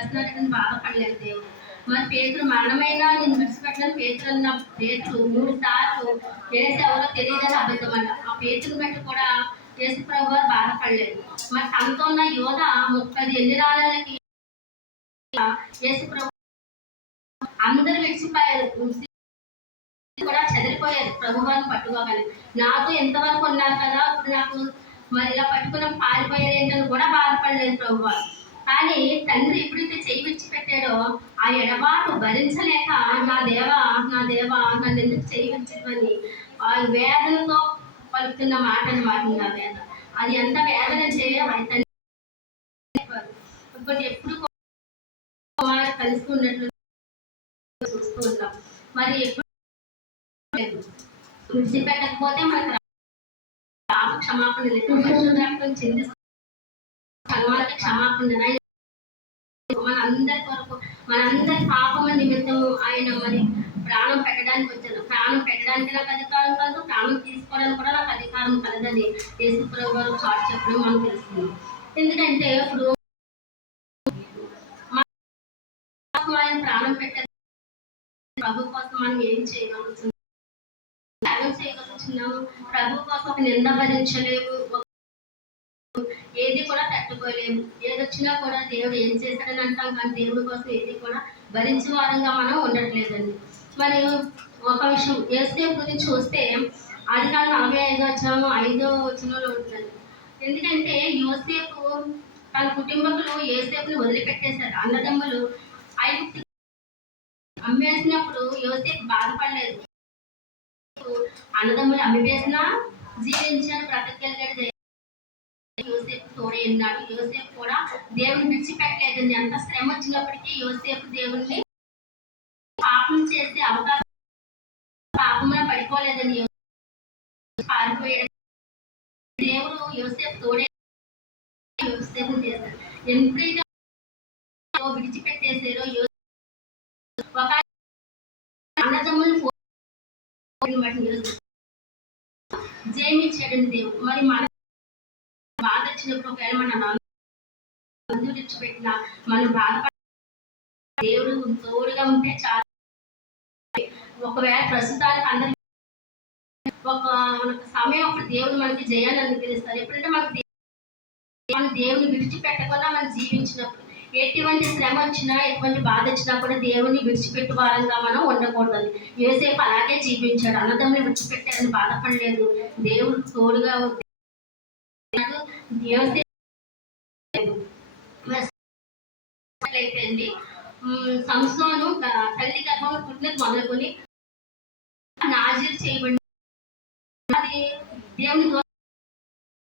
చేస్తున్నాడని బాధపడలేదు దేవుడు. మరి పేతులు మరణమైనా నేను విడిచిపెట్టలేని పేతులు అన్న పేతులు మూడు సార్లు ఏసు ఎవరో తెలియదని అబద్ధం అంట ఆ పేతులు బట్టి కూడా యేసు ప్రభు గారు బాధపడలేదు. మరి తనతో ఉన్న యోధ ముప్పై ఎన్ని రాళ్ళకి యేసు ప్రభు అందరూ విడిచిపోయారు. కూడా చెదిరిపోయారు. ప్రభు గారిని పట్టుకోగలి నాతో ఎంతవరకు ఉన్నారు కదా? ఇప్పుడు నాకు మరి ఇలా పట్టుకున్న పారిపోయారు ఏంటని కూడా బాధపడలేదు ప్రభు గారు. కానీ తండ్రి ఎప్పుడైతే చేయి విడిచి పెట్టాడో ఆ ఎడబాటు భరించలేక నా దేవా నా దేవా నన్ను ఎందుకు చేయి ఆ వేదనతో పలుకుతున్న మాట అనమాట నా వేద. అది ఎంత వేదన చేయడం తండ్రి ఎప్పుడు కుమారుడు కలుసుకున్నట్లు చూస్తూ ఉంటాం. మరి ఎప్పుడు విడిచిపెట్టకపోతే మనకు క్షమాపణ లేదు. పరిశుద్ధాత్మను క్షమాపణ మన అందరి కొరకు మనందరి పాపము నిమిత్తం ఆయన మరి ప్రాణం పెట్టడానికి వచ్చాను ప్రాణం పెట్టడానికి నాకు అధికారం కలదు ప్రాణం తీసుకోవడానికి కూడా నాకు అధికారం కలదని యేసుప్రభు గారు చాటు చెప్పడం మనం తెలుస్తుంది ఎందుకంటే ఇప్పుడు ఆయన ప్రాణం పెట్టాలి ప్రభు కోసం మనం ఏం చేయగలుగుతున్నాం? త్యాగం చేయగలుగుతున్నాము ప్రభు కోసం ఒక నింద భరించలేవు ఏది కూడా తట్టుకోలేము. ఏది వచ్చినా కూడా దేవుడు ఏం చేశాడని అంటాం కానీ దేవుడి కోసం ఏది కూడా భరించే వారంగా మనం ఉండట్లేదండి. మరి ఒక విషయం ఏసేపు గురించి చూస్తే అది కాదు నలభై ఐదో వచ్చాము ఐదో వచ్చినలో ఉంటుంది ఎందుకంటే యోసేపు తన కుటుంబకులు ఏసేపుని వదిలిపెట్టేశారు. అన్నదమ్ములు ఐదు అమ్మేసినప్పుడు యోసేపు బాధపడలేదు. అన్నదమ్ములు అమ్మివేసినా జీవించాను బ్రతకెళ్ళాడు తోడే ఉన్నాడు యోసేపు కూడా దేవుని విడిచిపెట్టలేదండి. ఎంత శ్రమ వచ్చినప్పటికీ యోసేపు దేవుణ్ణి పాపం చేసే అవకాశం పాపంలో పడిపోలేదని పారిపోయాడు. దేవుడు యోసేపు తోడే యోసేపు చేశాడు. ఎప్పుడైతే విడిచిపెట్టేసారో ఒక అన్నదమ్ములు జయమిచ్చాడండి దేవుడు. మరి మన వచ్చినప్పుడు ఒకవేళ మన బంధువులు మనం బాధపడ దేవుడు తోడుగా ఉంటే చాలా. ఒకవేళ ప్రస్తుతానికి అందరి ఒక మనకు సమయం అప్పుడు దేవుడు మనకి జయాన్ని అనుగ్రహిస్తారు. ఎప్పుడంటే మనకు మన దేవుని విడిచిపెట్టకుండా మనం జీవించినప్పుడు. ఎటువంటి శ్రమ వచ్చినా ఎటువంటి బాధ వచ్చినా కూడా దేవుని విడిచిపెట్టు వారంగా మనం ఉండకూడదు యోసేపు అలాగే జీవించాడు. అన్నదమ్ముని విడిచిపెట్టారని బాధపడలేదు. దేవుడు తోడుగా ఉంది యోసేపు అయితే అండి తల్లి గర్భంలో పుట్టినది మొదలుకొని నాజీర్ చేయబడిన అది దేవుని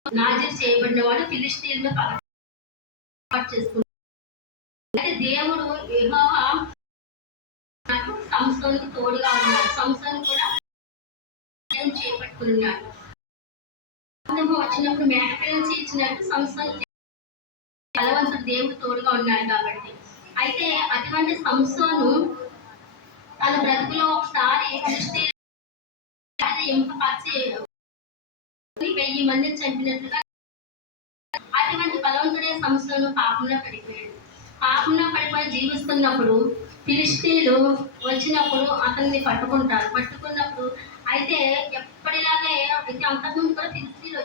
నాజీర్ చేయబడిన వాడు ఫిలిస్తీన్లో పగ చేసుకున్నాడు అయితే దేవుడు నాకు సంసోనికి తోడుగా ఉన్నాడు. సంస్థను కూడా చేపట్టుకున్నాడు. వచ్చినప్పుడు మేక నుంచి ఇచ్చినట్టు సంస్థలు బలవంతుడు దేవుడు తోడుగా ఉన్నాడు కాబట్టి. అయితే అటువంటి సంస్థను తన బ్రతుకులో ఒకసారి దృష్టి ఎంపపరిచి వెయ్యి మందిని చంపినట్లుగా అటువంటి బలవంతుడే సంస్థను పాపంలో పడిపోయాడు. పాపంలో పడిపోయి జీవిస్తున్నప్పుడు ఫిలిస్తీన్లు వచ్చినప్పుడు అతన్ని పట్టుకుంటారు. పట్టుకున్నప్పుడు అయితే ఎప్పటిలాగే అయితే అంతకు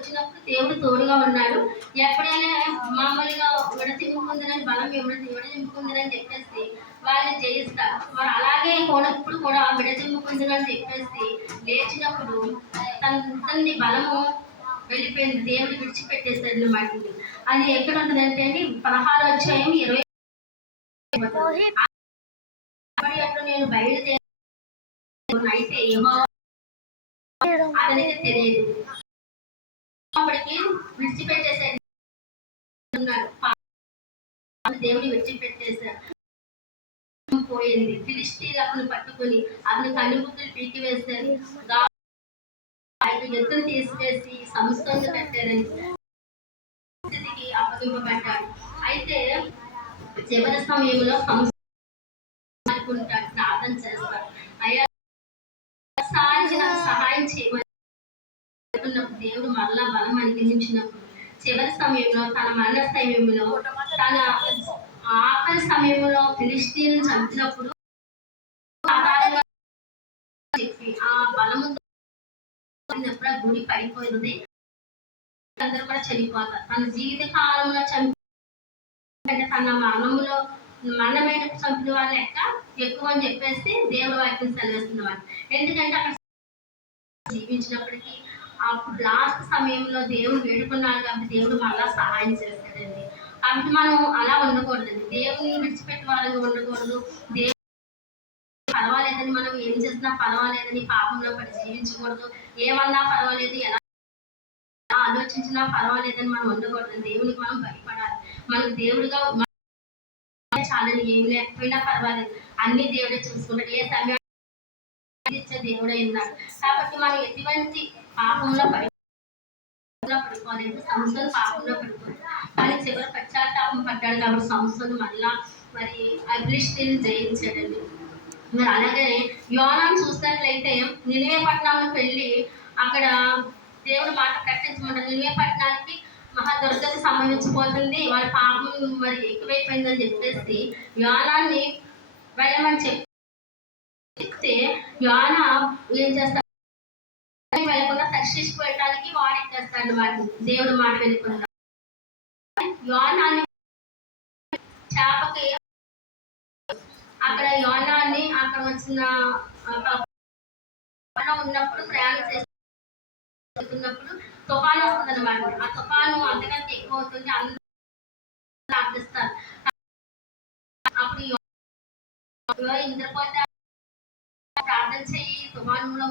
వచ్చినప్పుడు దేవుడు తోడుగా ఉన్నాడు. ఎప్పుడైనా మామూలుగా విడతింపుకుందని బలం విడతి విడతింపుకుందని చెప్పేసి వాళ్ళని జయిస్తారు మరి అలాగే కూడా ఇప్పుడు కూడా విడతింపుకుందని చెప్పేసి లేచినప్పుడు తన తనని బలము వెళ్ళిపోయింది. దేవుడు విడిచిపెట్టేశాడు అన్నమాట అది ఎక్కడ ఉంటుందంటే అండి పదహారు అధ్యాయం ఇరవై నేను బయలుదేరి అయితే యెహోవా అతనికి తెలియదు. అప్పటికి విడిచిపెట్టేశాడు దేవుని విడిచిపెట్టేశారు. పోయింది. ఫిలిస్తీన్లు అతను పట్టుకొని అతని కన్నుబుద్ధులు పీకి వేశారు. గా- ఆయన ఎత్తును తీసివేసి సంస్థను పెట్టారని స్థితికి అప్పగింపబడ్డాడు. అయితే చివరి సమయంలో సంస్థ మరలా చివరి సమయంలో తన మరణ సమయంలో తన ఆఖరి సమయంలో ఫిలిస్తీన్ చంపినప్పుడు చెప్పి ఆ బలముతో గుడి పడిపోయింది. అందరూ కూడా చనిపోతారు. తన జీవిత కాలంలో చంపి తన మరణంలో మరణమైన చంపిన వాళ్ళ లెక్క ఎక్కువ అని చెప్పేసి దేవుడు వాక్యం సెలవిస్తున్న ఎందుకంటే అక్కడ జీవించినప్పటికీ అప్పుడు లాస్ట్ సమయంలో దేవుడు వేడుకున్నాడు కాబట్టి దేవుడు మళ్ళా సహాయం చేస్తాడండి. కాబట్టి మనం అలా ఉండకూడదండి. దేవుని విడిచిపెట్టి వాళ్ళని ఉండకూడదు. దేవుడు పర్వాలేదని మనం ఏం చేసినా పర్వాలేదని పాపంలో పడి జీవించకూడదు. ఏమన్నా పర్వాలేదు ఎలా ఆలోచించినా పర్వాలేదని మనం ఉండకూడదు. దేవునికి మనం భయపడాలి. మనం దేవుడిగా చాలని ఏమి లేకపోయినా పర్వాలేదు. అన్ని దేవుడే చూసుకుంటాడు. ఏ సమయం ఇచ్చే దేవుడే ఉన్నాడు. కాబట్టి మనం ఎటువంటి పాపంలో పడి పడిపోలేదు సంస్థలు పాపంలో పడిపోలేదు. కానీ చివరి పశ్చాత్తాపం పడ్డాడు కాబట్టి సంస్థలు మళ్ళా మరి అభిలిష్టిని జయించాడండి. మరి అలాగే యోనాన్ని చూసినట్లయితే నిలవే పట్టణంలోకి వెళ్ళి అక్కడ దేవుడు మాట ప్రకటించమంటారు. నిలవే పట్టణానికి మహా దుర్గతి సంభవించిపోతుంది వాళ్ళ పాపం మరి ఎక్కువైపోయిందని చెప్పేసి యోనాన్ని వెళ్ళమని చెప్తే యోన ఏం చేస్తారు వెళ్ళకుండా పెట్టడానికి వెళ్ళడానికి చేస్తాడు వాడు. దేవుడు మాట వెళ్ళిపోతాడు యోనాన్ని చేపకి అక్కడ యోనాన్ని అక్కడ వచ్చిన ఉన్నప్పుడు ప్రయాణం చేస్తున్నప్పుడు తుఫాను వస్తుంది అనమాట ఆ తుఫాను అంతకంటే ఎక్కువ అవుతుంది. అందరూ ప్రార్థిస్తారు. అప్పుడు యో- ఇంద్రపోత ప్రార్థన చేయి. తుఫానులో